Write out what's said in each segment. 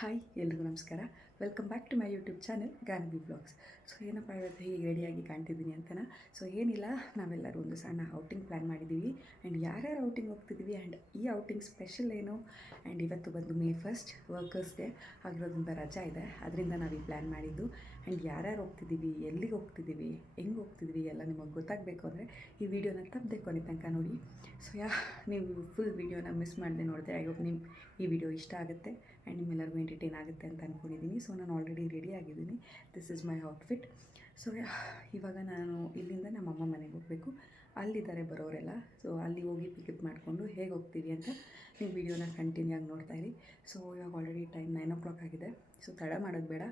Hi ಎಲ್ರಿಗೂ ನಮಸ್ಕಾರ. Welcome back to my YouTube channel Ganavi blogs. So ಏನಪ್ಪ ಇವತ್ತು ಹೀಗೆ ರೆಡಿಯಾಗಿ ಕಾಣ್ತಿದ್ದೀನಿ ಅಂತನಾ. ಸೊ ಏನಿಲ್ಲ, ನಾವೆಲ್ಲರೂ ಒಂದು ಸಣ್ಣ ಔಟಿಂಗ್ ಪ್ಲ್ಯಾನ್ ಮಾಡಿದ್ದೀವಿ. ಆ್ಯಂಡ್ ಯಾರ್ಯಾರು ಔಟಿಂಗ್ ಹೋಗ್ತಿದ್ದೀವಿ ಆ್ಯಂಡ್ ಈ ಔಟಿಂಗ್ ಸ್ಪೆಷಲ್ ಏನು, ಆ್ಯಂಡ್ ಇವತ್ತು ಬಂದು May 1st ವರ್ಕರ್ಸ್ ಡೇ ಆಗಿರೋದ್ರಿಂದ ರಜಾ ಇದೆ, ಅದರಿಂದ ನಾವು ಈ ಪ್ಲ್ಯಾನ್ ಮಾಡಿದ್ದು. ಆ್ಯಂಡ್ ಯಾರ್ಯಾರು ಹೋಗ್ತಿದ್ದೀವಿ, ಎಲ್ಲಿಗೆ ಹೋಗ್ತಿದ್ದೀವಿ, ಹೆಂಗೆ ಹೋಗ್ತಿದ್ದೀವಿ ಎಲ್ಲ ನಿಮಗೆ ಗೊತ್ತಾಗಬೇಕು ಅಂದರೆ ಈ ವಿಡಿಯೋನ ತಪ್ಪದೆ ಕೊನೆ ತನಕ ನೋಡಿ. ಸೊ ನೀವು ಫುಲ್ ವಿಡಿಯೋನ ಮಿಸ್ ಮಾಡದೆ ನೋಡಿದ್ರೆ ಐ ಹೋಪ್ ನಿಮ್ಮ ಈ ವಿಡಿಯೋ ಇಷ್ಟ ಆಗುತ್ತೆ ಆ್ಯಂಡ್ ನಿಮ್ಮೆಲ್ಲರಿಗೂ ಎಂಟರ್ಟೈನ್ ಆಗುತ್ತೆ ಅಂತ ಅಂದ್ಕೊಂಡಿದ್ದೀನಿ. ಸೊ ನಾನು ಆಲ್ರೆಡಿ ರೆಡಿ ಆಗಿದ್ದೀನಿ. This is my outfit. So ಇವಾಗ ನಾನು ಇಲ್ಲಿಂದ ನಮ್ಮ ಅಮ್ಮ ಮನೆಗೆ ಹೋಗಬೇಕು. ಅಲ್ಲಿದ್ದಾರೆ ಬರೋರೆಲ್ಲ. ಸೊ ಅಲ್ಲಿ ಹೋಗಿ ಪಿಕಪ್ ಮಾಡಿಕೊಂಡು ಹೇಗೆ ಹೋಗ್ತೀವಿ ಅಂತ ನೀವು ವಿಡಿಯೋನ ಕಂಟಿನ್ಯೂ ಆಗಿ ನೋಡ್ತಾ ಇರಿ. ಸೊ ಇವಾಗ ಆಲ್ರೆಡಿ ಟೈಮ್ 9 o'clock ಆಗಿದೆ. ಸೊ ತಡ ಮಾಡೋದು ಬೇಡ,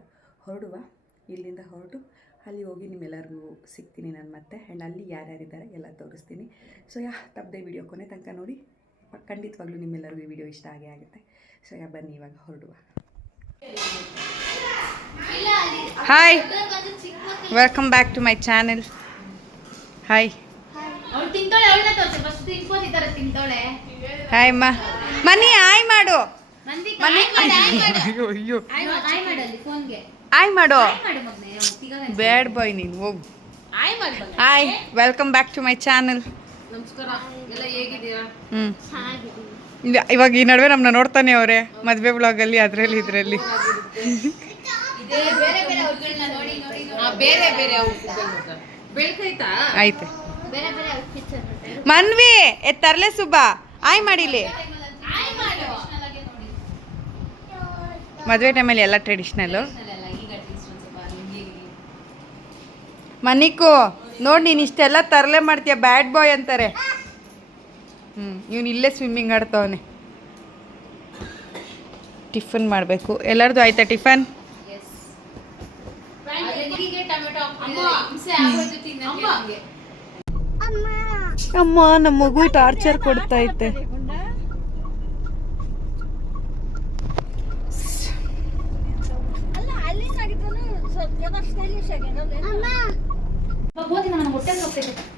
ಹೊರಡುವ. ಇಲ್ಲಿಂದ ಹೊರಟು ಅಲ್ಲಿ ಹೋಗಿ ನಿಮ್ಮೆಲ್ಲರಿಗೂ ಸಿಗ್ತೀನಿ ನಾನು ಮತ್ತೆ. ಆ್ಯಂಡ್ ಅಲ್ಲಿ ಯಾರ್ಯಾರಿದ್ದಾರೆ ಎಲ್ಲ ತೋರಿಸ್ತೀನಿ. ಸೊ ತಪ್ಪದೆ ವಿಡಿಯೋ ಕೊನೆ ತನಕ ನೋಡಿ. ಖಂಡಿತವಾಗ್ಲೂ ನಿಮ್ಮೆಲ್ಲರಿಗೂ ಈ ವಿಡಿಯೋ ಇಷ್ಟ ಆಗೇ ಆಗುತ್ತೆ. ಸೊ ಬನ್ನಿ ಇವಾಗ ಹೊರಡುವ. Hi, welcome back to my channel. Hi hi ಅಮ್ಮ. ಮನಿ ಆಯ್ ಮಾಡು, ಅಯ್ಯೋ ಆಯ್ ಮಾಡು. ಬ್ಯಾಡ್ ಬಾಯ್ ನೀನು, ಹೋಗು. Hi, welcome back to my channel. ನಮಸ್ಕಾರ, ಎಲ್ಲ ಹೇಗಿದ್ದೀರಾ? ಇವಾಗ ಈ ನಡುವೆ ನಮ್ಮನ್ನ ನೋಡ್ತಾನೆ ಅವರೇ ಮದುವೆ ಬ್ಲಾಗಲ್ಲಿ, ಅದರಲ್ಲಿ ಇದರಲ್ಲಿ ಆಯ್ತು. ಮನ್ವಿ ತರ್ಲೆ ಸುಬ್ಬ ಆಯ್ ಮಾಡಿಲಿ. ಮದುವೆ ಟೈಮಲ್ಲಿ ಎಲ್ಲ ಟ್ರೆಡಿಷ್ನಲ್ಲು. ಮನಿಕು ನೋಡಿ, ನೀನು ಇಷ್ಟೆಲ್ಲ ತರಲೆ ಮಾಡ್ತೀಯ, ಬ್ಯಾಡ್ ಬಾಯ್ ಅಂತಾರೆ. ಇವನು ಇಲ್ಲೇ ಸ್ವಿಮ್ಮಿಂಗ್ ಆಡ್ತವನೆ. ಟಿಫನ್ ಮಾಡಬೇಕು. ಎಲ್ಲರದು ಆಯ್ತಾ ಟಿಫನ್? ಅಮ್ಮ, ನಮ್ಮ ಮಗು ಟಾರ್ಚರ್ ಕೊಡ್ತಾ ಐತೆ.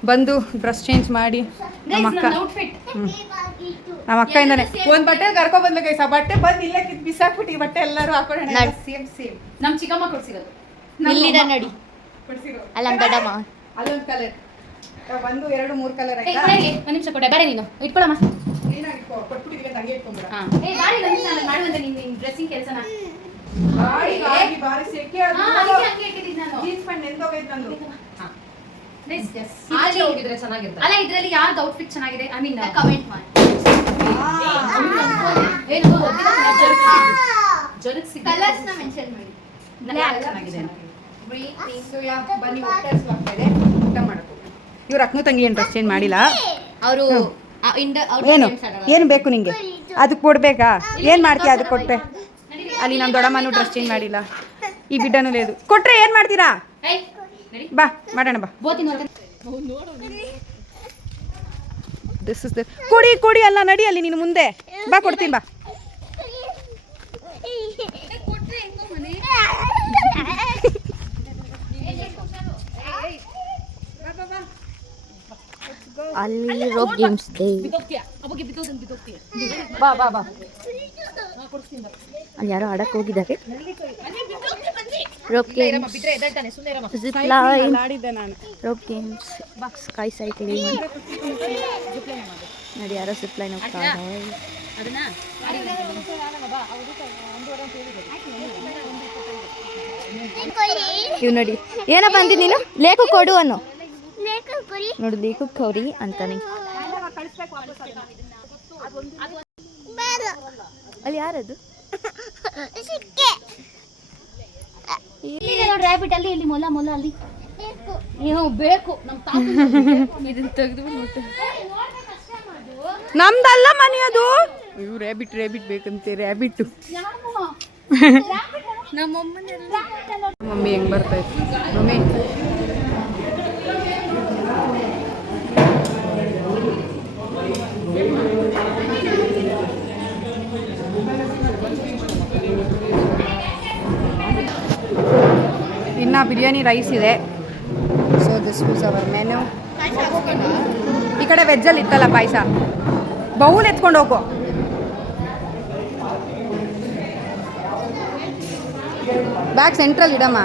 ಬಂದು ಡ್ರೆಸ್ ಚೇಂಜ್ ಮಾಡಿ ನಮ್ಮ ಅಕ್ಕಯಿಂದಾನೆ ಒಂದು ಬಟ್ಟೆ ಕರ್ಕೊ ಬಂದ್ಲು ಗೈಸ್. ಆ ಬಟ್ಟೆ ಬಂದು ಇಲ್ಲೇ ಬಿಸಾಕ್ಬಿಟ್ಟು ಈ ಬಟ್ಟೆ ಎಲ್ಲರೂ ಹಾಕೊಳ್ಳೋಣ. ಸೇಮ್ ನಮ್ಮ ಚಿಕ್ಕಮ್ಮ ಕೊಡ್ಸಿರೋದು ನೋಡಿ. ಅಲ್ಲೊಂದು ಕಲರ್, ಒಂದು 2 3 ಕಲರ್ ಆಯ್ತಾ? ಒಂದು ನಿಮಿಷ ಕೊಟ್ಟೆ ಬೇರೆ ನೀನು ಇಟ್ಕೊಳಮ್ಮ. ಕೊಟ್ಬಿಟ್ಟಿದ್ದೀವಿ ಅಂತ ಹಂಗೆ ಇಟ್ಕೊಂಡ್ಬಿಡ. ಮಾಡುವಂತೆ ನಿನ್ನ ಡ್ರೆಸ್ಸಿಂಗ್ ಕೆಲಸನ ಬಾರಿ ಸೆಕೆ. ಜೀನ್ಸ್ ಪ್ಯಾಂಟ್ ನೆಂದೋಗೈತೆ ನಂದು. ಆಚೆ ಹೋಗಿದ್ರೆ ಚೆನ್ನಾಗಿರುತ್ತೆ ಅಲ್ಲ. ಇದರಲ್ಲಿ ಯಾರ್ದು ಔಟ್ಫಿಟ್ ಚೆನ್ನಾಗಿದೆ? ಐ ಮೀನ್ ಕಮೆಂಟ್ ಮಾಡಿ. ಏನು ಜರುಗ್ಸಿ ಕಲರ್ಸ್ ನ ಮೆನ್ಷನ್ ಮಾಡಿ. ಬ್ಲಾಕ್ ಚೆನ್ನಾಗಿದೆ. ಬನ್ನಿ, ಊಟ ಮಾಡಬೇಕು. ಇವ್ರ ಅಕ್ಕನೂ ತಂಗಿ ಏನು ಡ್ರೆಸ್ ಚೇಂಜ್ ಮಾಡಿಲ್ಲ. ಅವರು ಏನು ಬೇಕು ನಿಂಗೆ? ಅದಕ್ಕೆ ಕೊಡ್ಬೇಕಾ? ಏನು ಮಾಡ್ತೀಯ? ಅದಕ್ಕೆ ಕೊಟ್ಟೆ. ಅಲ್ಲಿ ನಮ್ಮ ದೊಡ್ಡಮ್ಮನೂ ಡ್ರೆಸ್ ಚೇಂಜ್ ಮಾಡಿಲ್ಲ, ಈ ಬಿಡ್ಡನೂ లేదు. ಕೊಟ್ರೆ ಏನು ಮಾಡ್ತೀರಾ? ಬಾ ಮಾಡೋಣ ಬಾ. ದಿಸ್ ಇಸ್ ದ ಕೊಡಿ ಅಲ್ಲ, ನಡಿ ಅಲ್ಲಿ ನೀನು ಮುಂದೆ ಬಾ, ಕೊಡ್ತೀನಿ ಬಾ. ಅಲ್ಲಿ ರೋಪ್ ಗೇಮ್ಸ್ ಬಾ ಅಲ್ಲಿ ಯಾರೋ ಆಡಕ್ಕೆ ಹೋಗಿದ್ದಾರೆ. Rope games, zip line, rope games, sky cycling. ನೋಡಿ ಯಾರೋ ಜಿಪ್ ಲೈನ್ ಹೋಗ್ತಾ ಇದ್ದಾರೆ. ಇವ್ ನೋಡಿ ಏನಪ್ಪ ಅಂತೀನಿ ನೀನು? ಲೇಖು ಕೊಡು ಅನ್ನು ನೋಡಿ, ಲೇಖು ಕೌರಿ ಅಂತಾನೆ. ಅಲ್ಲಿ ಯಾರದು? ರ್ಯಾಬಿಟ್ ಅಲ್ಲಿ, ಇಲ್ಲಿ ಮೊಲ ಅಲ್ಲಿ ಏನೋ ಬೇಕು. ಇದನ್ನ ತೆಗೆದು ನಮ್ದಲ್ಲ ಮನೆ ಅದು. ಇವು ರ್ಯಾಬಿಟ್ ಬೇಕಂತೆ. ರ್ಯಾಬಿಟ್ ಮಮ್ಮಿ ಹೆಂಗ್ ಬರ್ತಾ ಇತ್ತು ಮಮ್ಮಿ. ಇನ್ನು ಬಿರಿಯಾನಿ ರೈಸ್ ಇದೆ. So this was our menu. ಈ ಕಡೆ ವೆಜ್ಜಲ್ಲಿ ಇತ್ತಲ್ಲ ಪಾಯಸ, ಬೌಲ್ ಎತ್ಕೊಂಡು ಹೋಗು. ಬ್ಯಾಗ್ ಸೆಂಟ್ರಲ್ ಇಡಮ್ಮ.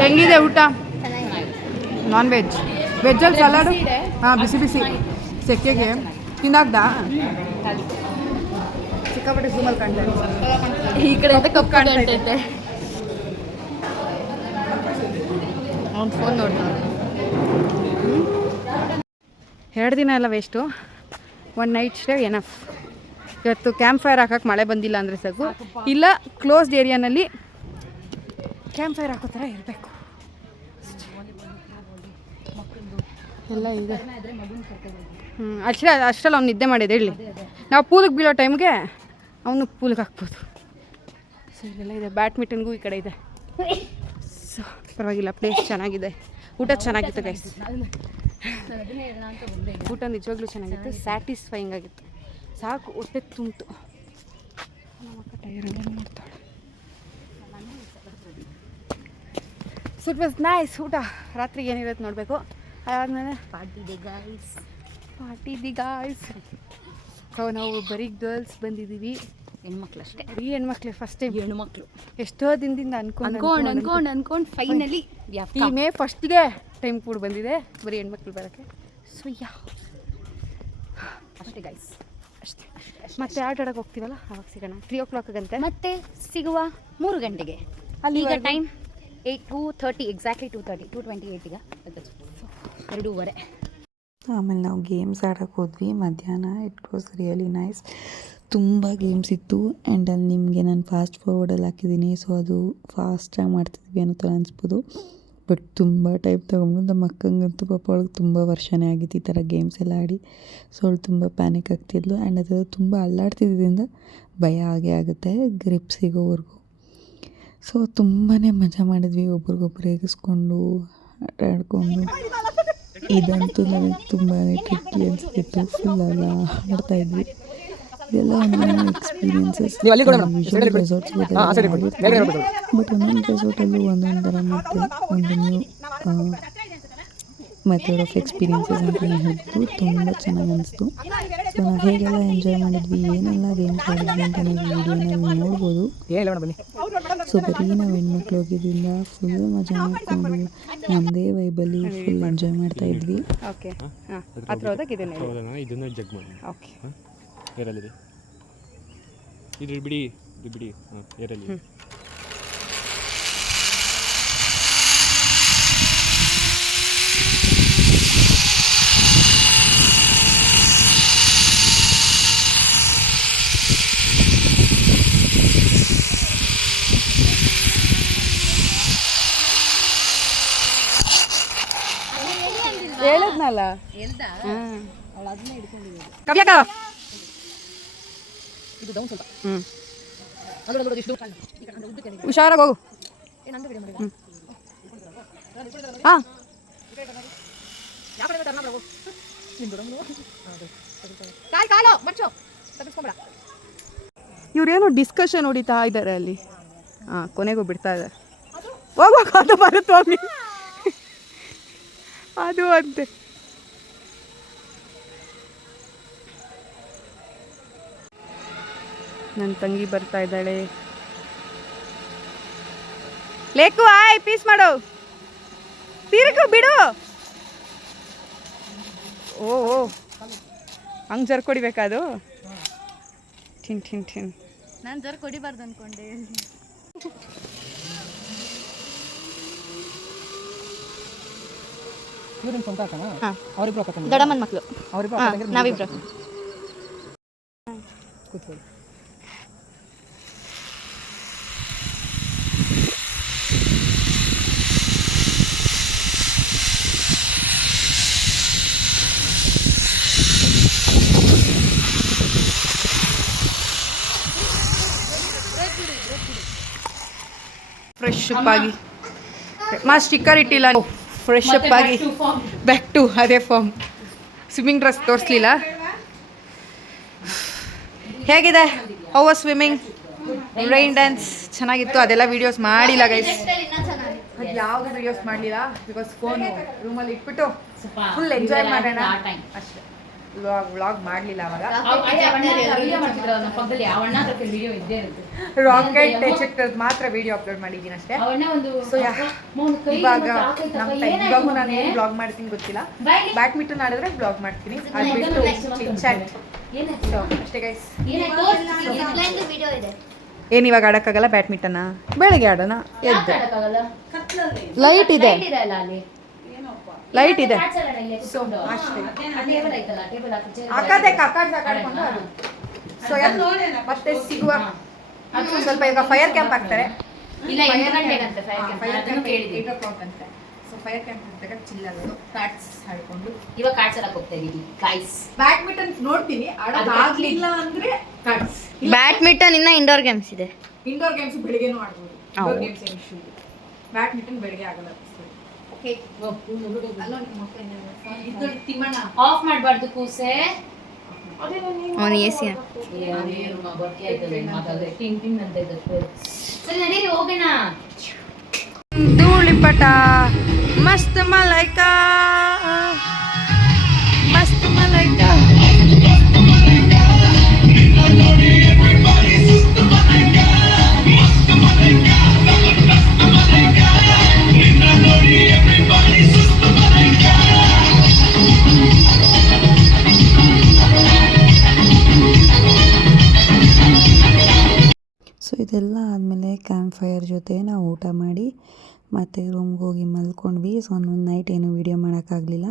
ಹೆಂಗಿದೆ ಊಟ? ನಾನ್ ವೆಜ್, ವೆಜ್ಜಲ್ಲಿ ಸಲಾಡು. ಹಾಂ, ಬಿಸಿ ಬಿಸಿ ಸೆಕೆಗೆ ತಿನ್ನಾಗ್ದಾ? ಸಿಕ್ಕಾಪಟ್ಟೆ ಝೂಮಲ್ಲಿ ಕಾಣ್ತಾ ಇದೆ. ಈ ಕಡೆ ಕಪ್ಪು ಕಾಣ್ತೈತೆ. ಅವ್ನು ಫೋನ್ ನೋಡ್ತಾನೆ. 2 ದಿನ ಎಲ್ಲ ವೇಸ್ಟು, 1 ನೈಟ್ ಸ್ಟೇ ಎನಫ್. ಇವತ್ತು ಕ್ಯಾಂಪ್ ಫೈರ್ ಹಾಕಕ್ಕೆ ಮಳೆ ಬಂದಿಲ್ಲ ಅಂದರೆ ಸಾಕು, ಇಲ್ಲ ಕ್ಲೋಸ್ಡ್ ಏರಿಯಾನಲ್ಲಿ ಕ್ಯಾಂಪ್ ಫೈರ್ ಹಾಕೋ ಥರ ಇರಬೇಕು. ಎಲ್ಲ ಇದೆ. ಅಷ್ಟರಲ್ಲಿ ಅವ್ನು ನಿದ್ದೆ ಮಾಡಿದೆ ಹೇಳಿ. ನಾವು ಪೂಲಿಗೆ ಬೀಳೋ ಟೈಮ್ಗೆ ಅವನು ಪೂಲಿಗೆ ಹಾಕ್ಬೋದು. ಸೊ ಇಲ್ಲೆಲ್ಲ ಇದೆ. ಬ್ಯಾಡ್ಮಿಂಟನ್ಗೂ ಈ ಕಡೆ ಇದೆ. ಸೊ ಪರವಾಗಿಲ್ಲ, ಪ್ಲೇಸ್ ಚೆನ್ನಾಗಿದೆ. ಊಟ ಚೆನ್ನಾಗಿತ್ತು ಗೈಸ್. ಊಟ ನಿಜವಾಗ್ಲೂ ಚೆನ್ನಾಗಿತ್ತು, ಸ್ಯಾಟಿಸ್ಫೈಯಿಂಗ್ ಆಗಿತ್ತು. ಸಾಕು, ಹೊಟ್ಟೆ ತುಂಬಿತು. ನಮ್ಮಕ್ಕ ಟೈರೆಲ್ಲ ಮಾಡ್ತಾಳೆ. So it was nice. ಊಟ ರಾತ್ರಿಗೆ ಏನಿರುತ್ತೆ ನೋಡಬೇಕು. ಅದಾದಮೇಲೆ ಪಾರ್ಟಿ ದಿ ಗಾಯ್ಸ್. ನಾವು ಬರೀ ಗರ್ಲ್ಸ್ ಬಂದಿದ್ದೀವಿ, ಹೆಣ್ಮಕ್ಳು ಅಷ್ಟೇ. ಬರೀ ಹೆಣ್ಮಕ್ಳು, ಫಸ್ಟ್ ಟೈಮ್ ಹೆಣ್ಮಕ್ಳು. ಎಷ್ಟೋ ದಿನದಿಂದ ಅನ್ಕೊಂಡು ಫೈನಲಿ ಈ ಮೇ ಫಸ್ಟ್ಗೆ ಟೈಮ್ ಕೂಡ ಬಂದಿದೆ ಬರೀ ಹೆಣ್ಮಕ್ಳು ಬರೋಕ್ಕೆ. ಸೊ ಅಷ್ಟೇ ಗೈಸ್, ಅಷ್ಟೇ. ಮತ್ತೆ ಆಟ ಆಡೋಕೆ ಹೋಗ್ತೀವಲ್ಲ, ಅವಾಗ ಸಿಗೋಣ 3 o'clockಗಂತೆ. ಮತ್ತೆ ಸಿಗುವ 3 ಗಂಟೆಗೆ. ಅಲ್ಲಿ ಈಗ ಟೈಮ್ 2:30 ಎಕ್ಸಾಕ್ಟ್ಲಿ 2:30 2:28 2:30. ಆಮೇಲೆ ನಾವು ಗೇಮ್ಸ್ ಆಡೋಕ್ಕೆ ಹೋದ್ವಿ ಮಧ್ಯಾಹ್ನ. It was really nice. ತುಂಬ ಗೇಮ್ಸ್ ಇತ್ತು. ಆ್ಯಂಡ್ ಅಲ್ಲಿ ನಿಮಗೆ ನಾನು ಫಾಸ್ಟ್ ಫಾರ್ವರ್ಡಲ್ಲಿ ಹಾಕಿದ್ದೀನಿ. ಸೊ ಅದು ಫಾಸ್ಟಾಗಿ ಮಾಡ್ತಿದ್ವಿ ಅನ್ನೋ ಥರ ಅನಿಸ್ಬೋದು. ಬಟ್ ತುಂಬ ಟೈಮ್ ತೊಗೊಂಡು ನಮ್ಮ ಅಕ್ಕಂಗಂತೂ ಪಾಪ ಅವಳಿಗೆ ತುಂಬ ವರ್ಷನೇ ಆಗಿತ್ತು ಈ ಥರ ಗೇಮ್ಸ್ ಎಲ್ಲ ಆಡಿ. ಸೊ ಅವಳು ತುಂಬ ಪ್ಯಾನಿಕ್ ಆಗ್ತಿದ್ಲು. ಆ್ಯಂಡ್ ಅದು ತುಂಬ ಅಲ್ಲಾಡ್ತಿದ್ದರಿಂದ ಭಯ ಆಗೇ ಆಗುತ್ತೆ ಗ್ರಿಪ್ ಸಿಗೋವರೆಗೂ. ಸೊ ತುಂಬಾ ಮಜಾ ಮಾಡಿದ್ವಿ, ಒಬ್ರಿಗೊಬ್ರು ಹೇಗಿಸ್ಕೊಂಡು ಆಟ ಆಡಿಕೊಂಡು. ಇದಂತೂ ನನಗೆ ತುಂಬಾ ಟ್ರಿಕ್ಕಿ ಅನಿಸ್ತಿತ್ತು. ಫುಲ್ ಎಲ್ಲ ಆಡ್ತಾಯಿದ್ವಿ. ಇದೆಲ್ಲ ಒಂದೊಂದು ಎಕ್ಸ್ಪೀರಿಯನ್ಸಸ್. ರೆಸಾರ್ಟ್ಸ್ ಬಟ್ ಒಂದೊಂದು ರೆಸಾರ್ಟಲ್ಲೂ ಒಂದೊಂದು ಥರ ಮತ್ತು ಒಂದು ನ್ಯೂ ಮೆಥಡ್ ಆಫ್ ಎಕ್ಸ್ಪೀರಿಯನ್ಸಸ್ ಅಂತಲೇ ಹೇಳ್ಬೋದು. ತುಂಬ ಚೆನ್ನಾಗಿ ಅನಿಸ್ತು. ಸೊ ನಾವು ಹೇಗೆಲ್ಲ ಎಂಜಾಯ್ ಮಾಡಿದ್ವಿ, ಏನೆಲ್ಲ ಗೇಮ್ಸ್ ಆಡಿದ್ವಿ ಅಂತ ನೀವು ವಿಡಿಯೋನಲ್ಲಿ ನೋಡ್ಬೋದು. ಸೊ ಬರೀ ನಾವು ಹೆಣ್ಮಕ್ಳು ಹೋಗಿದ್ದರಿಂದ ಫುಲ್ ಮಜಾ ಮಾಡಿಕೊಂಡು ನಮ್ಮದೇ ವೈಬಲ್ಲಿ ಫುಲ್ ಎಂಜಾಯ್ ಮಾಡ್ತಾಯಿದ್ವಿ. ಓಕೆ, ಹಾಂ, ಹತ್ರ ಹೋದಾಗ ಇದನ್ನು ಜಗ್ ಮಾಡಿ. ಓಕೆ, ಏರಲ್ಲಿದೆ, ಇದು ಬಿಡಿ, ಇದು ಬಿಡಿ. ಹಾಂ, ಏರಲ್ಲಿ. ಹೇಳಿದ್ನಲ್ಲ. ಕವ್ಯಾಕ ಹುಷಾರಾಗಿ ಹೋಗು. ಹಾಂ, ಇವ್ರೇನೋ ಡಿಸ್ಕಷನ್ ಹೊಡಿತಾ ಇದ್ದಾರೆ ಅಲ್ಲಿ. ಹಾಂ, ಕೊನೆಗೂ ಬಿಡ್ತಾ ಇದ್ದಾರೆ. ಹೋಗ್ಬೇಕು, ಅದು ಬರುತ್ತೆ ಹೋಗಿ. ಅದು ಅಂತೆ. ನನ್ನ ತಂಗಿ ಬರ್ತಾ ಇದ್ದಾಳೆ. ಲೇಕು ಆಯ್ ಪೀಸ್ ಮಾಡು, ತೀರಕು ಬಿಡು. ಓ ಹಂಗೆ ಜರ್ ಕೊಡಿಬೇಕಾದು. ಠಿನ್ ಠಿನ್ ಠಿನ್. ನಾನು ಜರ್ ಕೊಡಿಬಾರ್ದು ಅನ್ಕೊಂಡೆ. ದೊಡ್ಡಮ್ಮನ ಮಕ್ಕಳು ನಾವಿಬ್ರು. ಫ್ರೆಶ್ ಅಪ್ ಆಗಿ ಸ್ಟಿಕ್ಕರ್ ಇಟ್ಟಿಲ್ಲ. ಫ್ರೆಶ್ ಅಪ್ ಆಗಿ ಬ್ಯಾಕ್ ಟು ಅದೇ ಫಾರ್ಮ್. ಸ್ವಿಮ್ಮಿಂಗ್ ಡ್ರೆಸ್ ತೋರಿಸ್ಲಿಲ್ಲ. ಹೇಗಿದೆ how was swimming? Rain dance ಚೆನ್ನಾಗಿತ್ತು. ಅದೆಲ್ಲ ವೀಡಿಯೋಸ್ ಮಾಡಿಲ್ಲ ಗೈಸ್. ಅದು ಯಾವುದು ವೀಡಿಯೋಸ್ ಮಾಡಲಿಲ್ಲ ಬಿಕಾಸ್ ಫೋನು ರೂಮಲ್ಲಿ ಇಟ್ಬಿಟ್ಟು ಫುಲ್ ಎಂಜಾಯ್ ಮಾಡೋಣ ಅಷ್ಟೇ. ವ್ಲಾಗ್ ಮಾಡಲಿಲ್ಲ ಅವಾಗ. ವಿಡಿಯೋ ಇದ್ದೇ ಇರುತ್ತೆ. ರಾಕೆಟ್ ಎಜೆಕ್ಟರ್ ಮಾತ್ರ ವಿಡಿಯೋ ಅಪ್ಲೋಡ್ ಮಾಡಿದ್ದೀನಿ ಅಷ್ಟೇ. ಸೊ ಇವಾಗ ಇವಾಗೂ ನಾನು ಏನು ಬ್ಲಾಗ್ ಮಾಡ್ತೀನಿ ಗೊತ್ತಿಲ್ಲ. ಬ್ಯಾಡ್ಮಿಂಟನ್ ಆಡಿದ್ರೆ ಬ್ಲಾಗ್ ಮಾಡ್ತೀನಿ, ಅದು ಬಿಟ್ಟು ಚಿಟ್ ಚಾಟ್. ಸೊ ಅಷ್ಟೇ ಗೈಸ್. ಏನು ಇವಾಗ ಆಡೋಕ್ಕಾಗಲ್ಲ ಬ್ಯಾಡ್ಮಿಂಟನ್ನ? ಬೆಳಗ್ಗೆ ಆಡೋಣ ಎದ್ದು. ಲೈಟ್ ಇದೆ, ಲೈಟ್ ಇದೆ. ಸೊ ಅಷ್ಟೇ ಹಾಕದೆ ಕಾಕಾಡ್ಕೊಂಡು ಅದು. ಸೊ ಮತ್ತೆ ಸಿಗುವ. ಸ್ವಲ್ಪ ಈಗ ಫೈರ್ ಕ್ಯಾಂಪ್ ಹಾಕ್ತಾರೆ. ಸೊ ಫೈರ್ ಕ್ಯಾಂಪ್ ಹಾಕ್ದಾಗ ಚಿಲ್ಲಾಗೋದು, ಕಾರ್ಡ್ಸ್ ಆಡ್ಕೊಂಡು. ಇವಾಗ ಕಾರ್ಡ್ಸ್ ಆಡಕ್ಕೆ ಹೋಗ್ತಾ ಇದೀವಿ ಗೈಸ್. ಬ್ಯಾಡ್ಮಿಂಟನ್ ನೋಡ್ತೀನಿ, ಆಡೋದಾಗ್ಲಿಲ್ಲ ಅಂದ್ರೆ ಕಾರ್ಡ್ಸ್. ಬ್ಯಾಡ್ಮಿಂಟನ್ ಇನ್ನ ಇಂಡೋರ್ ಗೇಮ್ಸ್ ಇದೆ. ಇಂಡೋರ್ ಗೇಮ್ಸ್ ಬೆಳಿಗ್ಗೆನೂ ಆಡ್ಬೋದು. ಇಂಡೋರ್ ಗೇಮ್ಸ್ ಏನು ಇಶ್ಯೂ ಇಲ್ಲ. ಬ್ಯಾಡ್ಮಿಂಟನ್ ಬೆಳಿಗ್ಗೆ ಆಗಲ್ಲ. ಓಕೆ ಆಫ್ ಮಾಡಬಾರ್ದು ಕೂಸೆ. ಅವನು ಎಸಿ ಸರಿ ನಡೀರಿ ಹೋಗೋಣ. ಧೂಳಿಪಟ ಮಸ್ತ್ ಮಲೈಕಾ, ಮಸ್ತ್ ಮಲೈಕಾ. ಸೊ ಇದೆಲ್ಲ ಆದಮೇಲೆ ಕ್ಯಾಂಪ್ ಫೈರ್ ಜೊತೆ ನಾವು ಊಟ ಮಾಡಿ ಮತ್ತು ರೂಮ್ಗೆ ಹೋಗಿ ಮಲ್ಕೊಂಡ್ವಿ. ಸೊ ಒಂದು ನೈಟ್ ಏನು ವೀಡಿಯೋ ಮಾಡೋಕ್ಕಾಗಲಿಲ್ಲ.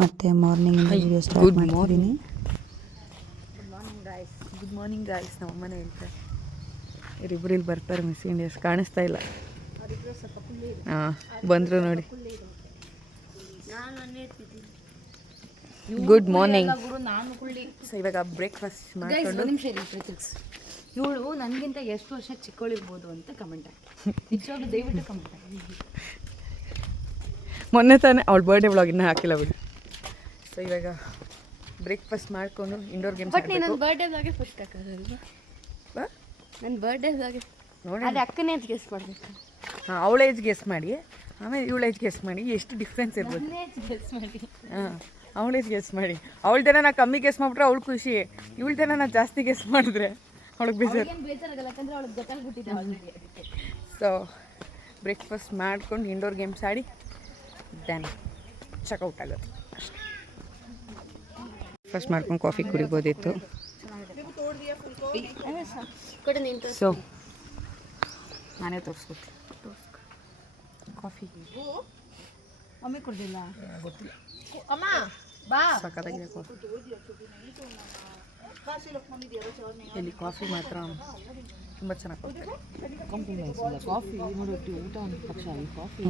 ಮತ್ತು ಮಾರ್ನಿಂಗಿಂದ ವೀಡಿಯೋ ಸ್ಟಾರ್ಟ್ ಮಾಡ್ತಿದ್ದೀನಿ. Good morning guys. ನಮ್ಮ ಮನೆ ಹೇಳ್ತಾರೆ ಇವರಿಬ್ಬರು ಇಲ್ಲಿ ಬರ್ತಾರೆ. ಮಿಸ್ ಇಂಡಿಯಾಸ್ ಕಾಣಿಸ್ತಾ ಇಲ್ಲ. ಹಾಂ ಬಂದರು ನೋಡಿ. Good morning. ಸೊ ಇವಾಗ ಬ್ರೇಕ್ಫಾಸ್ಟ್ ಮಾಡ್ಕೊಂಡು ಇವಳು ನನಗಿಂತ ಎಷ್ಟು ವರ್ಷ ಚಿಕ್ಕವಳಿರ್ಬೋದು ಅಂತ ಕಮೆಂಟ್ ನಿಜವಾಗ್ಲೂ ದಯವಿಟ್ಟು ಕಮೆಂಟ್. ಮೊನ್ನೆ ತಾನೇ ಅವಳ ಬರ್ಡೇ ವ್ಲಾಗ್ ಇನ್ನೂ ಹಾಕಿಲ್ಲ ಬಿಡು. ಸೊ ಇವಾಗ ಬ್ರೇಕ್ಫಾಸ್ಟ್ ಮಾಡಿಕೊಂಡು ಇಂಡೋರ್ ಗೇಮ್ಸ್. ಬಟ್ ನೀನು ನನ್ನ ಬರ್ಡೇದಾಗೆ ಫಸ್ಟ್ ಹಾಕೋದಲ್ವಾ? ನನ್ನ ಬರ್ಡೇದಾಗೆ ನೋಡಿ, ಅದೇ ಅಕ್ಕನೇ ಅಂತ ಗೆಸ್ ಮಾಡಬೇಕು. ಹಾಂ ಅವಳ ಏಜ್ ಗೆಸ್ ಮಾಡಿ, ಆಮೇಲೆ ಇವಳ ಏಜ್ ಗೆಸ್ ಮಾಡಿ, ಎಷ್ಟು ಡಿಫ್ರೆನ್ಸ್ ಇರ್ಬೋದು. ಹಾಂ ಅವಳ ಏಜ್ ಗೆಸ್ ಮಾಡಿ. ಅವಳದೇನ ನಾ ಕಮ್ಮಿ ಗೆಸ್ ಮಾಡಿಬಿಟ್ರೆ ಅವಳು ಖುಷಿ, ಇವಳ್ದೇನ ನಾ ಜಾಸ್ತಿ ಗೆಸ್ ಮಾಡಿದ್ರೆ ಅವಳಿಗೆ ಬೇಜಾರಾಗಲ್ಲ ಯಾಕಂದ್ರೆ ಅವಳಿಗೆ ಗೊತ್ತಾಗ್ಬಿಟ್ಟಿದೆ ಆಲ್ರೆಡಿ. ಸೊ ಬ್ರೇಕ್ಫಾಸ್ಟ್ ಮಾಡ್ಕೊಂಡು ಇಂಡೋರ್ ಗೇಮ್ಸ್ ಆಡಿ ದೆನ್ ಚೆಕ್ಔಟ್ ಆಗೋದು ಅಷ್ಟೇ. ಫಸ್ಟ್ ಮಾಡ್ಕೊಂಡು ಕಾಫಿ ಕುಡಿಬೋದಿತ್ತು. ಸೊ ನಾನೇ ತೋರಿಸ್ಕೊತೀನಿ ಕಾಫಿ. ಮಮ್ಮಿ ಕೊಡ್ಲಿಲ್ಲ ಗೊತ್ತಿಲ್ಲ. ಅಮ್ಮ ಬಾ. ಸಕ್ಕತ್ತಾಗಿದೆ ಕಾಫಿ. ಇಲ್ಲಿ ಕಾಫಿ ಮಾತ್ರ ತುಂಬ ಚೆನ್ನಾಗಿ ಕೊಡ್ತಾರೆ. ಕಾಫಿ ನೋಡೋಟ್ಟು ಊಟ ಒಂದು ಪಕ್ಷ ಕಾಫಿ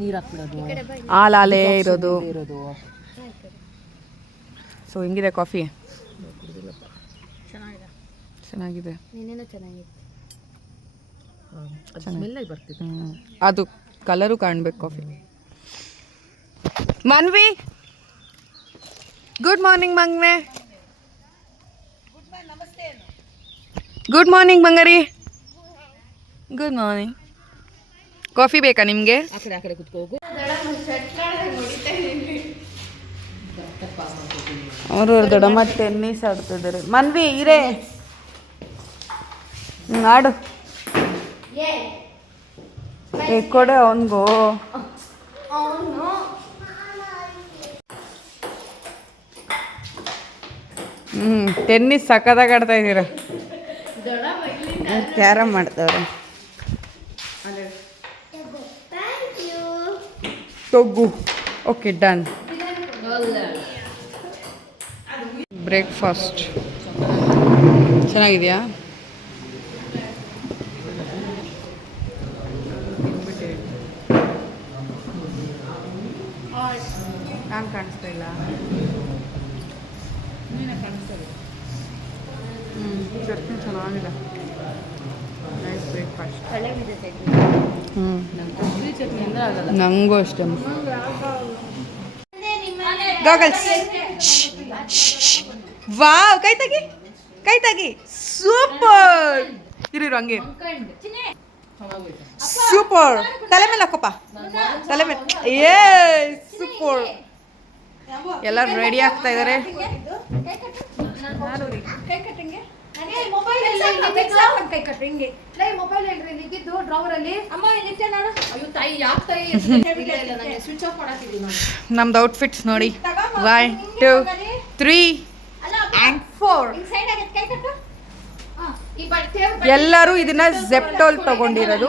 ನೀರು ಹಾಕ್ಬಿಡೋದು, ಹಾಲಾಲೆ ಇರೋದು. ಸೊ ಹೆಂಗಿದೆ ಕಾಫಿ? ಚೆನ್ನಾಗಿದೆ. ಸ್ಮೆಲ್ ಬರ್ತಿದೆ. ಅದು ಕಲರು ಕಾಣ್ಬೇಕು ಕಾಫಿ. ಮನ್ವಿ ಗುಡ್ ಮಾರ್ನಿಂಗ್ ಮಂಗ್ನೆ. ಗುಡ್ ಮಾರ್ನಿಂಗ್ ಬಂಗಾರಿ. Good morning. ಕಾಫಿ ಬೇಕಾ ನಿಮಗೆ? ಆ ಕಡೆ ಕುತ್ಕೋ ಹೋಗು. ಅವರು ದೊಡ್ಡಮ್ಮ ಟೆನ್ನಿಸ್ ಆಡ್ತಿದ್ದಾರೆ. ಮನ್ವಿ ಇರೇ ಆಡು. ಕೊಡೆ ಅವನಿಗೂ. ಟೆನ್ನಿಸ್ ಸಕ್ಕತ್ತಾಗಿ ಆಡ್ತಾ ಇದ್ದೀರ. ಕ್ಯಾರಮ್ ಮಾಡ್ತವ್ರೆ. ತೊಗ್ಗು. Okay done. ಬ್ರೇಕ್ಫಾಸ್ಟ್ ಚೆನ್ನಾಗಿದೆಯಾ? ನಾನು ಕಾಣಿಸ್ತಾ ಇಲ್ಲ. ಚಟ್ನಿ ಚೆನ್ನಾಗಿದೆ. Nice breakfast. ನನಗೂ ಅಷ್ಟೇ. ಗಾಗಲ್ಸ್. ವಾವ್, ಕೈ ತೆಗಿ, ಕೈ ತೆಗಿ. ಸೂಪರ್. ಇರು ಹಂಗೆ. ಸೂಪರ್. ತಲೆ ಮೇಲೆ ಹಾಕಪ್ಪ, ತಲೆ ಮೇಲೆ. ಏ ಸೂಪರ್. ಎಲ್ಲರೂ ರೆಡಿ ಆಗ್ತಾ ಇದ್ದಾರೆ. ನಮ್ದು ಔಟ್ಫಿಟ್ಸ್ ನೋಡಿ 1 2 3 and 4. ಎಲ್ಲರೂ ಇದನ್ನ ಜೆಪ್ಟೋಲ್ ತಗೊಂಡಿರೋದು.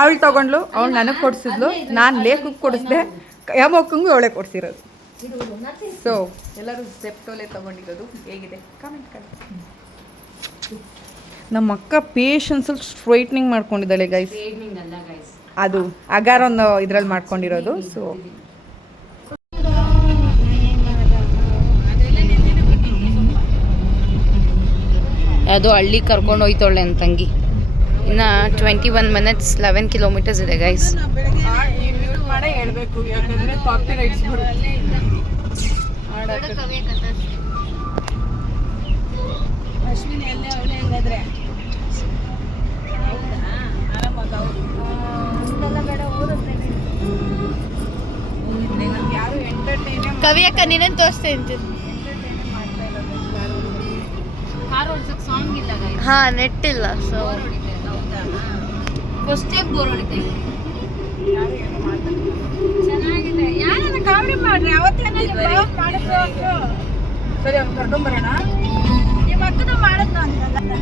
ಅವಳು ತಗೊಂಡ್ಲು, ಅವಳು ನನಗೆ ಕೊಡಿಸಿದ್ಲು, ನಾನು ಲೇಖಕ್ಕೆ ಕೊಡಿಸ್ದೆ, ಯಾಮಕ್ಕಂಗೂ ಅವಳೆ ಕೊಡಿಸಿರೋದು. ಸೊ ಎಲ್ಲರೂ ಜೆಪ್ಟೋಲೇ ತಗೊಂಡಿರೋದು. ಹೇಗಿದೆ ಕಾಮೆಂಟ್ ಮಾಡಿ. ನಮ್ಮ ಅಕ್ಕ ಪೇಷನ್ಸಲ್ಲಿ ಸ್ಟ್ರೈಟ್ನಿಂಗ್ ಮಾಡ್ಕೊಂಡಿದ್ದಾಳೆ ಗೈಸ್. ಅದು ಅಗಾರೊಂದು ಇದ್ರಲ್ಲಿ ಮಾಡ್ಕೊಂಡಿರೋದು. ಸೊ ಅದು ಹಳ್ಳಿ ಕರ್ಕೊಂಡು ಹೋಯ್ತಾಳೆ ನನ್ನ ತಂಗಿ. ಇನ್ನು 21 minutes 11 kilometers ಇದೆ ಗೈಸ್. ಹೇಳ್ಬೇಕು, ಯಾಕಂದ್ರೆ ಕಾಪಿರೈಟ್ಸ್ ಬರುತ್ತೆ. ಕವಿಯಕ್ಕ ನೀನೇನು ತೋರಿಸ್ತಾ ಇರ್ತೀನಿ. ಸಾಂಗ್ ಇಲ್ಲ ಹಾ ನೆಟ್ ಇಲ್ಲ. ಸೊ ಫಸ್ಟ್ ಟೈಮ್ ಬೋರ್ ಹೊಡಿತೇವೆ. ಚೆನ್ನಾಗಿದೆ. ಯಾರನ್ನ ಕಾಮಿಡಿ ಮಾಡ್ರಿ ಅವತ್ತೇನೆ ಸರಿ ಅವ್ನು ಕರ್ಕೊಂಬರೋಣ. ನಿಮ್ಮ ಅಕ್ಕನ ಮಾಡೋದು ಅಂತಲ್ಲ.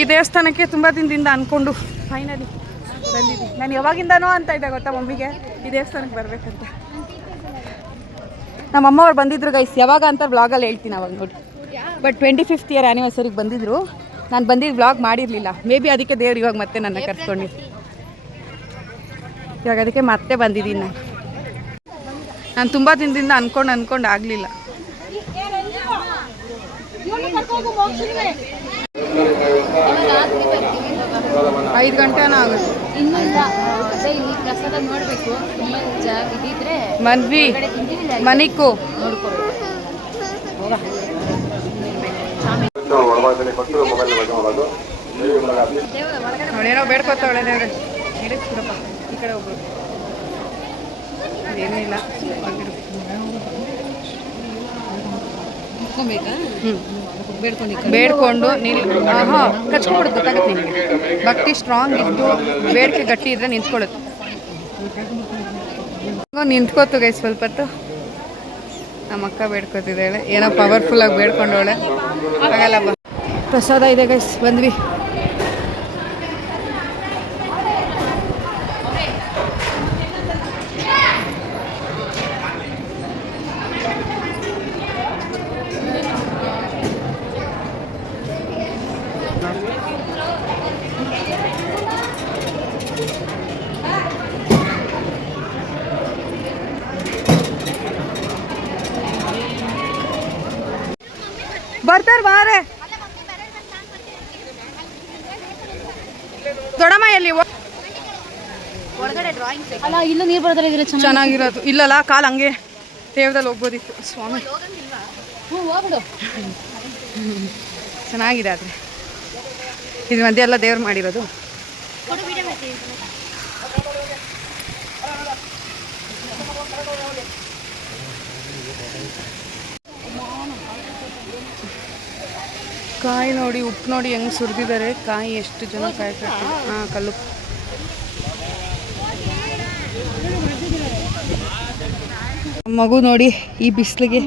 ಈ ದೇವಸ್ಥಾನಕ್ಕೆ ತುಂಬ ದಿನದಿಂದ ಅಂದ್ಕೊಂಡು ಫೈನಲಿ ಬಂದಿದ್ದೆ. ನಾನು ಯಾವಾಗಿಂದನೋ ಅಂತ ಇದ್ದೆ ಗೊತ್ತಾ ಮಮ್ಮಿಗೆ ಈ ದೇವಸ್ಥಾನಕ್ಕೆ ಬರಬೇಕಂತ. ನಮ್ಮ ಅಮ್ಮ ಅವ್ರು ಬಂದಿದ್ರು ಗೈಸ್, ಯಾವಾಗ ಅಂತ ವ್ಲಾಗಲ್ಲಿ ಹೇಳ್ತೀನಿ ಅವಾಗ ನೋಡಿ. ಬಟ್ 25th year ಆ್ಯನಿವರ್ಸರಿಗೆ ಬಂದಿದ್ರು. ನಾನು ಬಂದಿದ್ದು ವ್ಲಾಗ್ ಮಾಡಿರಲಿಲ್ಲ. ಮೇ ಬಿ ಅದಕ್ಕೆ ದೇವ್ರು ಇವಾಗ ಮತ್ತೆ ನನ್ನ ಕರ್ಸ್ಕೊಂಡಿದ್ದು. ಇವಾಗ ಅದಕ್ಕೆ ಮತ್ತೆ ಬಂದಿದ್ದೀನಿ. ನಾನು ತುಂಬ ದಿನದಿಂದ ಅಂದ್ಕೊಂಡು ಆಗಲಿಲ್ಲ. 5 ಗಂಟೆನೂ ಆಗುತ್ತೆ. ಇನ್ನೂ ಇಲ್ಲ. ಅದೇ ಇಲ್ಲಿ ಪ್ರಸಾದ ನೋಡಬೇಕು. ಇದಿದ್ರೆ ಮನ್ವಿ ಮನಿಕು ಅವಳೇನೋ ಬೇಡ್ಕೊತಾವಳೆ ದೇವ್ರೆ. ನಡೆಸ್ಬಿಡಪ್ಪ ಈ ಕಡೆ ಒಬ್ರು. ಏನೂ ಇಲ್ಲ. ಬೇಡ್ಕೊಂಡು ನೀನು ಹಾಂ ಕಚ್ಕೊಬಿಡುತ್ತೆ, ಗೊತ್ತಾಗುತ್ತೆ ನಿನಗೆ. ಭಕ್ತಿ ಸ್ಟ್ರಾಂಗ್ ಇದ್ದು ಬೇಡಿಕೆ ಗಟ್ಟಿ ಇದ್ರೆ ನಿಂತ್ಕೊಳ್ಳುತ್ತೆ. ನಿಂತ್ಕೋತು ಗೈ ಸ್ವಲ್ಪ ಹೊತ್ತು. ನಮ್ಮ ಅಕ್ಕ ಬೇಡ್ಕೊತಿದ್ದಾಳೆ, ಏನೋ ಪವರ್ಫುಲ್ಲಾಗಿ ಬೇಡ್ಕೊಂಡವಳೆ. ಆಗಲ್ಲ ಬಾ. ಪ್ರಸಾದ ಇದೆ ಗೈಸ್, ಬಂದ್ವಿ. ಬರ್ತಾರೆ ಬಾರೆ. ದೊಡ್ಡಮ್ಮ ಎಲ್ಲಿ ಒಳಗಡೆ ಡ್ರಾಯಿಂಗ್ ಅಲ್ಲ, ಇಲ್ಲೂ ನೀರು ಬರೋದ್ರೆ ಇದ್ರೆ ಚೆನ್ನಾಗಿರೋದು. ಇಲ್ಲಲ್ಲ, ಕಾಲು ಹಂಗೆ ದೇವದಲ್ಲಿ ಹೋಗ್ಬೋದಿತ್ತು ಸ್ವಾಮಿ. ಹ್ಞೂ ಹೋಗ್ಬಿಡು. ಚೆನ್ನಾಗಿದೆ. ಆದರೆ ಇದು ಮಧ್ಯೆ ಎಲ್ಲ ದೇವ್ರು ಮಾಡಿರೋದು. ಕಾಯಿ ನೋಡಿ, ಉಪ್ಪು ನೋಡಿ ಹೆಂಗೆ ಸುರಿದಿದ್ದಾರೆ. ಕಾಯಿ ಎಷ್ಟು ಜನ ಕಾಯಿ ಕಟ್ಟಿ. ಹಾಂ, ಕಲ್ಲು ಮಗು ನೋಡಿ ಈ ಬಿಸಿಲಿಗೆ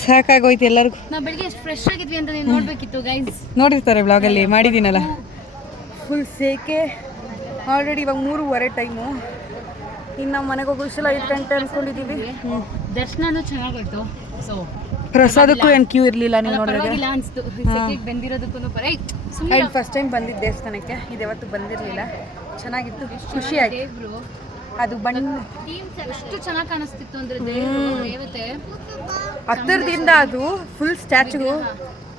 ಸಾಕಾಗೋಯ್ತು ಎಲ್ಲರಿಗೂ. ನಾವು ಬೆಳಿಗ್ಗೆ ಎಷ್ಟು ಫ್ರೆಶ್ ಆಗಿದ್ವಿ ಅಂತ ನೀವು ನೋಡಬೇಕಿತ್ತು ಗೈಸ್. ನೋಡಿರ್ತಾರೆ ಬ್ಲಾಗಲ್ಲಿ, ಮಾಡಿದ್ದೀನಲ್ಲ. ಫುಲ್ ಸೇಕೆ. ಆಲ್ರೆಡಿ ಇವಾಗ 3:15 ಟೈಮು. ಇನ್ನು ನಮ್ಮ ಮನೆಗೆ ಹೋಗೋಷ್ಟೆಲ್ಲ 5 ಗಂಟೆ ಅಂದ್ಕೊಂಡಿದ್ದೀವಿ. ದರ್ಶನನೂ ಚೆನ್ನಾಗೋಯ್ತು. ಸೊ ಪ್ರಸಾದಕ್ಕೂ ಏನು ಕ್ಯೂ ಇರಲಿಲ್ಲ. ನೀವು ನೋಡಿದ್ರೆ ಅನಿಸ್ತು ಬಂದಿರೋದಕ್ಕೂ ಫಸ್ಟ್ ಟೈಮ್ ಬಂದಿದ್ದು ದೇವಸ್ಥಾನಕ್ಕೆ. ಇದು ಯಾವತ್ತು ಬಂದಿರಲಿಲ್ಲ. ಚೆನ್ನಾಗಿತ್ತು, ಖುಷಿ ಆಯಿತು. ಅದು ಬಣ್ಣ ಎಷ್ಟು ಚೆನ್ನಾಗಿ ಕಾಣಿಸ್ತಿತ್ತು ಅಂದ್ರೆ ದೇವತೆ ಹತ್ತಿರದಿಂದ ಅದು ಫುಲ್ ಸ್ಟ್ಯಾಚು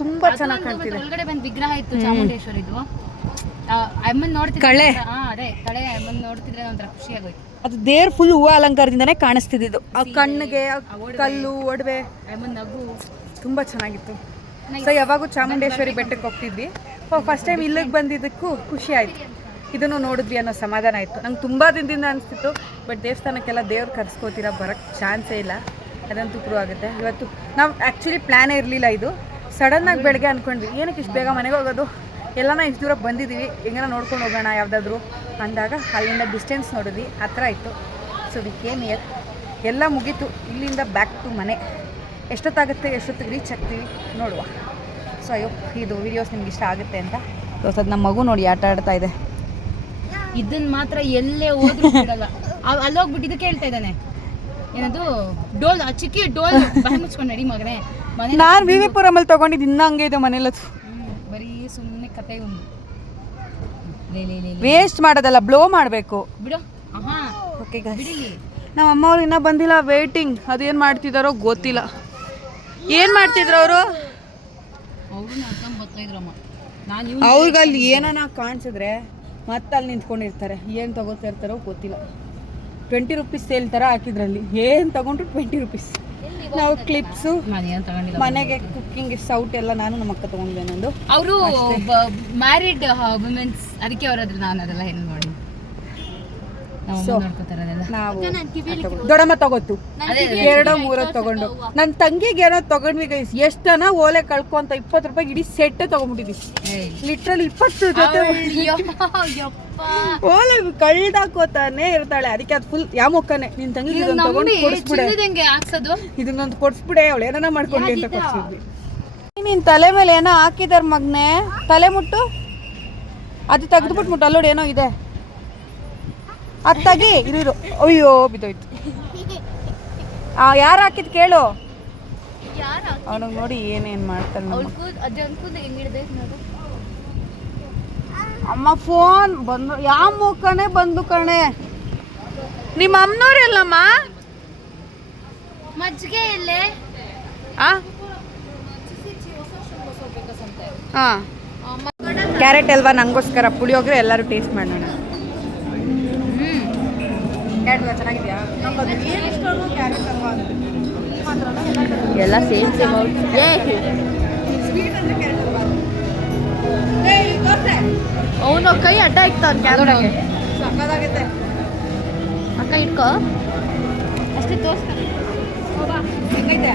ತುಂಬ ಚೆನ್ನಾಗಿ ಕಾಣ್ತಿದೆ. ಒಳಗಡೆ ಬಂದು ವಿಗ್ರಹ ಇತ್ತು ಚಾಮುಂಡೇಶ್ವರಿದು. ಅಮ್ಮನ್ ನೋಡ್ತಿದ್ದೆ. ಕಳೆ ಅದೇ ಕಳೆ ಅಮ್ಮನ್ ನೋಡ್ತಿದ್ರೆ ಒಂಥರ ಖುಷಿ ಆಗೋಯ್ತು. ಅದು ದೇವ್ರ ಫುಲ್ ಹೂವು ಅಲಂಕಾರದಿಂದನೇ ಕಾಣಿಸ್ತಿದ್ದು. ಆ ಕಣ್ಣಿಗೆ ಕಲ್ಲು ಒಡವೆ ಅಮ್ಮನ್ ನಗು ತುಂಬ ಚೆನ್ನಾಗಿತ್ತು. ಸೊ ಯಾವಾಗೂ ಚಾಮುಂಡೇಶ್ವರಿ ಬೆಟ್ಟಕ್ಕೆ ಹೋಗ್ತಿದ್ವಿ. ಫಸ್ಟ್ ಟೈಮ್ ಇಲ್ಲಿಗೆ ಬಂದಿದ್ದಕ್ಕೂ ಖುಷಿ ಆಯಿತು. ಇದನ್ನು ನೋಡಿದ್ವಿ ಅನ್ನೋ ಸಮಾಧಾನ ಇತ್ತು. ನಂಗೆ ತುಂಬ ದಿನದಿಂದ ಅನಿಸ್ತಿತ್ತು, ಬಟ್ ದೇವಸ್ಥಾನಕ್ಕೆಲ್ಲ ದೇವ್ರು ಕರ್ಸ್ಕೋತೀರಾ, ಬರೋಕ್ಕೆ ಚಾನ್ಸೇ ಇಲ್ಲ. ಅದಂತೂ ಪ್ರೂವ್ ಆಗುತ್ತೆ. ಇವತ್ತು ನಾವು ಆ್ಯಕ್ಚುಲಿ ಪ್ಲ್ಯಾನೇ ಇರಲಿಲ್ಲ, ಇದು ಸಡನ್ನಾಗಿ ಬೆಳಗ್ಗೆ ಅಂದ್ಕೊಂಡ್ವಿ ಏನಕ್ಕೆ ಇಷ್ಟು ಬೇಗ ಮನೆಗೆ ಹೋಗೋದು, ಎಲ್ಲನ ಇಷ್ಟು ದೂರ ಬಂದಿದ್ದೀವಿ, ಹೆಂಗನ ನೋಡ್ಕೊಂಡು ಹೋಗೋಣ ಯಾವುದಾದ್ರೂ ಅಂದಾಗ ಅಲ್ಲಿಂದ ಡಿಸ್ಟೆನ್ಸ್ ನೋಡಿದ್ವಿ, ಹತ್ರ ಇತ್ತು. So we came here. ಎಲ್ಲ ಮುಗೀತು, ಇಲ್ಲಿಂದ ಬ್ಯಾಕ್ ಟು ಮನೆ. ಎಷ್ಟೊತ್ತಾಗುತ್ತೆ, ಎಷ್ಟೊತ್ತಿಗೆ ರೀಚ್ ಆಗ್ತೀವಿ ನೋಡುವ. ಸೊ ಅಯ್ಯೋ, ಇದು ವೀಡಿಯೋಸ್ ನಿಮ್ಗೆ ಇಷ್ಟ ಆಗುತ್ತೆ ಅಂತ ಅದು ನಮ್ಮ ಮಗು ನೋಡಿ ಆಟ ಆಡ್ತಾ ಇದೆ. ಇದನ್ನ ಮಾತ್ರ ಎಲ್ಲೇ ಹೋದ್ರೂ ಬಿಡಲ್ಲ. ಅಲ್ಲೋಗ್ಬಿಟ್ಟು ಇದು ಕೇಳ್ತಾ ಇದ್ದಾನೆ, ಏನದು ಡೋಲ್, ಚಿಕ್ಕಿ ಡೋಲ್ ಬಾಯಿ ಮುಚ್ಕೊಂಡು ನಡಿ ಮಗನೇ. ನಾನು ವಿ ವಿ ಪುರಮಲ್ಲಿ ತೊಗೊಂಡಿದ್ದು ಇನ್ನೂ ಹಂಗೆ ಇದೆ ಮನೇಲಿ. ಬರೀ ಸುಮ್ಮನೆ ಕತೆ ಒಂದು ವೇಸ್ಟ್ ಮಾಡೋದಲ್ಲ, ಬ್ಲೋ ಮಾಡಬೇಕು ಬಿಡು. ಓಕೆ ಗೈಸ್, ನಮ್ಮ ಅಮ್ಮ ಅವ್ರು ಇನ್ನೂ ಬಂದಿಲ್ಲ, ವೇಟಿಂಗ್. ಅದೇನು ಮಾಡ್ತಿದ್ದಾರೋ ಗೊತ್ತಿಲ್ಲ. ಏನು ಮಾಡ್ತಿದ್ರು ಅವರು? ಅವ್ರಿಗೆ ಅಲ್ಲಿ ಏನಾನ ಕಾಣಿಸಿದ್ರೆ ಮತ್ತೆ ಅಲ್ಲಿ ನಿಂತ್ಕೊಂಡಿರ್ತಾರೆ. ಏನು ತಗೋತಾ ಇರ್ತಾರೋ ಗೊತ್ತಿಲ್ಲ. 20 ರೂಪೀಸ್ ಸೇಲ್ ಥರ ಹಾಕಿದ್ರಲ್ಲಿ ಏನು ತಗೊಂಡ್ರು 20 ರೂಪೀಸ್. ನಾವು ಕ್ಲಿಪ್ಸು, ಮನೆಗೆ ಕುಕ್ಕಿಂಗ್ ಸೌಟ್ ಎಲ್ಲ ನಾನು ನಮ್ಮ ಅಕ್ಕ ತೊಗೊಂಡಿದ್ದೆ. ನಂದು ಅವರು ಮ್ಯಾರಿಡ್ ವುಮೆನ್ಸ್, ಅದಕ್ಕೆ ಅವರಾದ್ರೆ ನಾನು ಅದೆಲ್ಲ ಹೆಣ್ಣು ಮಾಡಿ ನಾವು ದೊಡ್ಡಮ್ಮ ತಗೋತು 2-3 ತಗೊಂಡು. ನನ್ನ ತಂಗಿಗೆ ಏನೋ ತಗೊಂಡ್ವಿ ಗೈಸ್. ಎಷ್ಟನ ಓಲೆ ಕಳ್ಕೊಂತ 20 ರೂಪಾಯಿಗೆ ಇಡೀ ಸೆಟ್ ತಗೊಂಡ್ಬಿಟ್ಟಿದ್ವಿ. ಲಿಟ್ರಲಿ 20 ಜೊತೆ ಓಲೆ ಕಳ್ದಾಕೋತಾನೆ ಇರ್ತಾಳೆ. ಅದಕ್ಕೆ ಅದು ಫುಲ್ ಯಾವ ಮುಖನೇ ನಿನ್ ತಂಗಿ ತಗೊಂಡು ಕೊಡಿಸ್ಬಿಡೆ, ಇದನ್ನೊಂದು ಕೊಡಿಸ್ಬಿಡೆ, ಅವಳು ಏನಾನ ಮಾಡ್ಕೊಂಡಿ ಅಂತ ಕೊಡ್ಸಿದ್ವಿ. ನಿನ್ ತಲೆ ಮೇಲೆ ಏನೋ ಹಾಕಿದಾರ ಮಗ್ನೆ, ತಲೆ ಮುಟ್ಟು ಅದು ತೆಗೆದ್ಬಿಟ್ಟು ಮುಟ್ಟು. ಅಲ್ಲೋಡಿ ಏನೋ ಇದೆ, ಅದು ತೆಗಿ. ಇರು, ಅಯ್ಯೋ ಬಿದ್ದೋಯ್ತು. ಯಾರು ಹಾಕಿದ್ ಕೇಳು. ಅವನಿಗೆ ನೋಡಿ ಏನೇನು ಮಾಡ್ತಾನೆ. ಅಮ್ಮ ಫೋನ್ ಬಂದು ಯಾವ ಮುಖನೇ ಬಂದು ಕಣೆ. ನಿಮ್ಮ ಅಮ್ಮನವ್ರೆಲ್ಲಮ್ಮ ಮಜ್ಜಿಗೆ ಇಲ್ಲೇ ಹಾಂ ಕ್ಯಾರೆಟ್ ಅಲ್ವಾ ನಂಗೋಸ್ಕರ ಪುಳಿಯೋಗರೆ ಎಲ್ಲರೂ ಟೇಸ್ಟ್ ಮಾಡೋಣ. ಚೆನ್ನಾಗಿದೆಯಾ? ಎಲ್ಲ ಸೇಮ್ ಸೇಮ್ ಅವನು ಕೈ ಅಡ್ಡ ಇಕ್ತಾನೆ ಕ್ಯಾಮ್ರಾಗೆ. ಅಕ್ಕ ಇಟ್ಕೋ ಅಷ್ಟೇ ತೋರಿಸ್ತಾರೆ. ಹೆಂಗೈತೆ?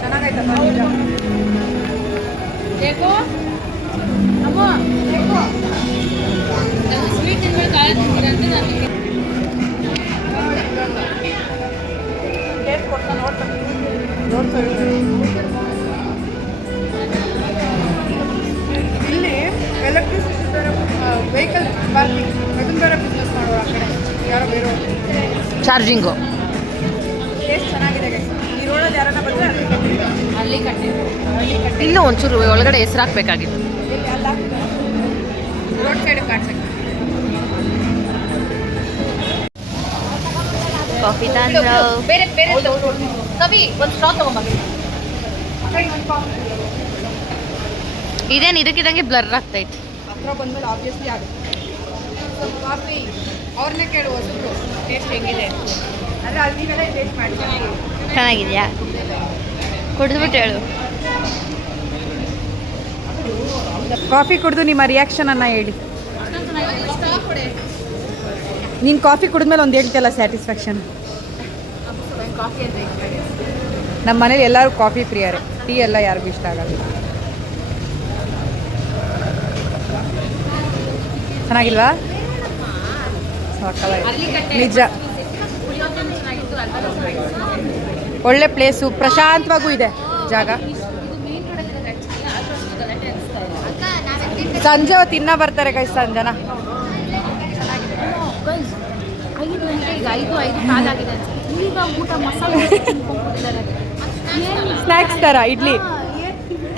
ಚೆನ್ನಾಗೈತೆ. देखो ಅಮ್ಮ देखो ನಾವು ಸ್ವೀಟ್ ಇನ್ಮೇಲೆ ಕಾಲ ತಿಂತೀರಂತೆ ನನಗೆ ಟೇಸ್ಟ್ ಕೊಡ್ತಾ ನೋಡ್ತಾರೆ. ಇಲ್ಲಿ ಎಲೆಕ್ಟ್ರಿಸಿಟಿ ಬೇರೆ ವೆಹಿಕಲ್ ಪಾರ್ಕಿಂಗ್ ಅದನ್ನ ಬೇರೆ ಬಿಸ್ನೆಸ್ ಮಾಡೋರು ಆ ಕಡೆ ಯಾರೋ ಬೇರೆ ಚಾರ್ಜಿಂಗು. ಟೇಸ್ಟ್ ಚೆನ್ನಾಗಿದೆ ಗೈಸ್. ಈ ರೋಡಲ್ಲಿ ಯಾರನ್ನ ಬಂದರೆ ಅಲ್ಲಿ ಕಟ್ಟಿ ಇಲ್ಲೂ ಒಂಚೂರು ಒಳಗಡೆ ಹೆಸರು ಹಾಕ್ಬೇಕಾಗಿತ್ತು. ರೋಡ್ ಸೈಡ್ ಕಾಣಿಸುತ್ತೆ. ಕಾಫಿ ತಂದ್ರು. ಬೇರೆ ಬೇರೆ ಕವಿ ಒಂದು ಸ್ಟ್ರಾ ತಗೊಂಬ. ಇದೇನು ಇದಕ್ಕಿದಂಗೆ ಬ್ಲರ್ ಆಗ್ತೈತಿ. ಹತ್ರ ಬಂದ್ಮೇಲೆ ಆಬ್ವಿಯಸ್ಲಿ ಆಗುತ್ತೆ. ಸೊ ಕಾಫಿ ಅವ್ರನ್ನೇ ಕೇಳು, ಹೊಸಬ್ರು ಟೇಸ್ಟ್ ಹೆಂಗಿದೆ ಅಂದರೆ ಅಲ್ಲಿಗೆಲ್ಲ ಟೇಸ್ಟ್ ಮಾಡ್ತೀನಿ. ಚೆನ್ನಾಗಿದೆಯಾ? ಕುಡಿದ್ಬಿಟ್ಟು ಹೇಳು. ಕಾಫಿ ಕುಡಿದು ನಿಮ್ಮ ರಿಯಾಕ್ಷನನ್ನು ಹೇಳಿ. ನೀನು ಕಾಫಿ ಕುಡಿದ್ಮೇಲೆ ಒಂದು ಹೇಳ್ತಿಯಲ್ಲ ಸ್ಯಾಟಿಸ್ಫ್ಯಾಕ್ಷನ್. ನಮ್ಮ ಮನೇಲಿ ಎಲ್ಲರೂ ಕಾಫಿ ಪ್ರಿಯರೇ, ಟೀ ಎಲ್ಲ ಯಾರಿಗೂ ಇಷ್ಟ ಆಗಲ್ಲ. ಚೆನ್ನಾಗಿಲ್ವಾ? ನಿಜ, ಒಳ್ಳೆ ಪ್ಲೇಸು, ಪ್ರಶಾಂತವಾಗೂ ಇದೆ ಜಾಗ. ಸಂಜೆ ಹೊತ್ತು ಇನ್ನೂ ಬರ್ತಾರೆ ಗೈಸ್ ಜನ. 5 ಗಂಟೆಗೆ 5 ಕಾಲಾಗಿದೆ. ಈಗ ಊಟ ಮಸಾಲೆ ಸ್ನ್ಯಾಕ್ಸ್ ಥರ ಇಡ್ಲಿ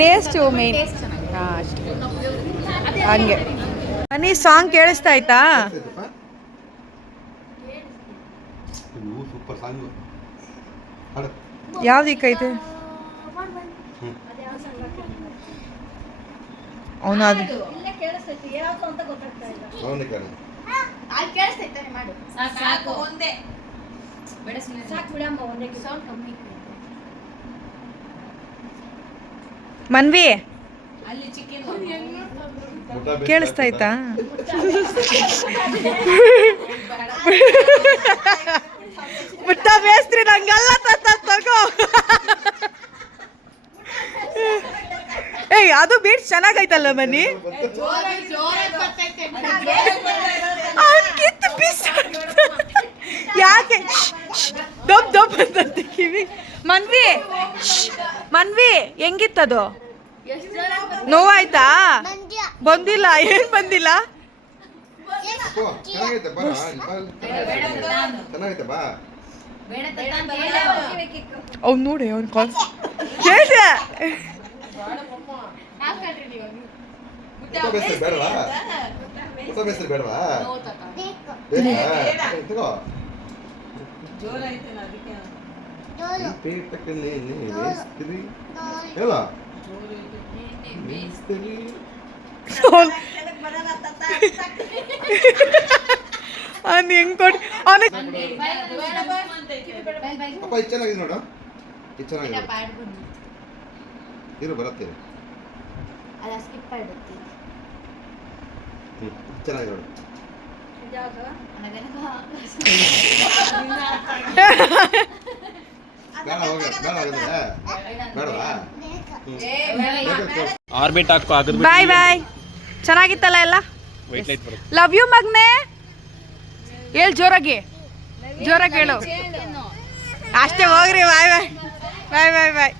ಟೇಸ್ಟು ಮೇನ್. ಹಾಂ ಅಷ್ಟೇ, ಹಂಗೆ. ಮನಿ ಸಾಂಗ್ ಕೇಳಿಸ್ತಾ ಆಯ್ತಾ? ಯಾವ್ದಕ್ಕೈತೆ ಅವನು ಅದು ಮನ್ವಿ ಕೇಳಿಸ್ತಾಯ್ತಾ? ಮುಟ್ಟ ಬೇಸ್ತ್ರಿ ನಂಗಲ್ಲ ತಗೋ. ಏಯ್ ಅದು ಬೀಟ್ಸ್ ಚೆನ್ನಾಗೈತಲ್ಲ ಬನ್ನಿ. ಕಿತ್ತು ಯಾಕೆ ದೊಬ್ ದೊಬ್ ಅಂತ ಕಿವಿ. ಮನ್ವಿ ಹೆಂಗಿತ್ತದು? ನೋವಾಯ್ತಾ? ಬಂದಿಲ್ಲ. ಏನ್ ಬಂದಿಲ್ಲ? ಅವ್ನು ನೋಡಿ ಅವ್ನು ಅವ್ನು ಹೆಂಗ್ ಕೊಟ್ಟು ಅವನಿಗೆ ಅಪ್ಪ ಇದು ಚೆನ್ನಾಗಿದೆ ನೋಡು, ಇದು ಚೆನ್ನಾಗಿದೆ ಇರು ಬರುತ್ತೆ. ಚೆನ್ನಾಗಿದೆ ನೋಡು. ಬೇಡವಾ? ಆರ್ಬಿಟ್ ಹಾಕೋ ಆಗದ್ ಬಾಯ್ ಬಾಯ್. ಚೆನ್ನಾಗಿತ್ತಲ್ಲ ಎಲ್ಲ? ವೈಟ್ ಲೈಟ್ ಬರುತ್ತೆ. ಲವ್ ಯು ಮಗ್ನೆ. ಹೇಳ್ ಜೋರಾಗಿ ಹೇಳು. ಅಷ್ಟೇ ಹೋಗ್ರಿ. ಬಾಯ್ ಬಾಯ್ ಬಾಯ್ ಬಾಯ್ ಬಾಯ್.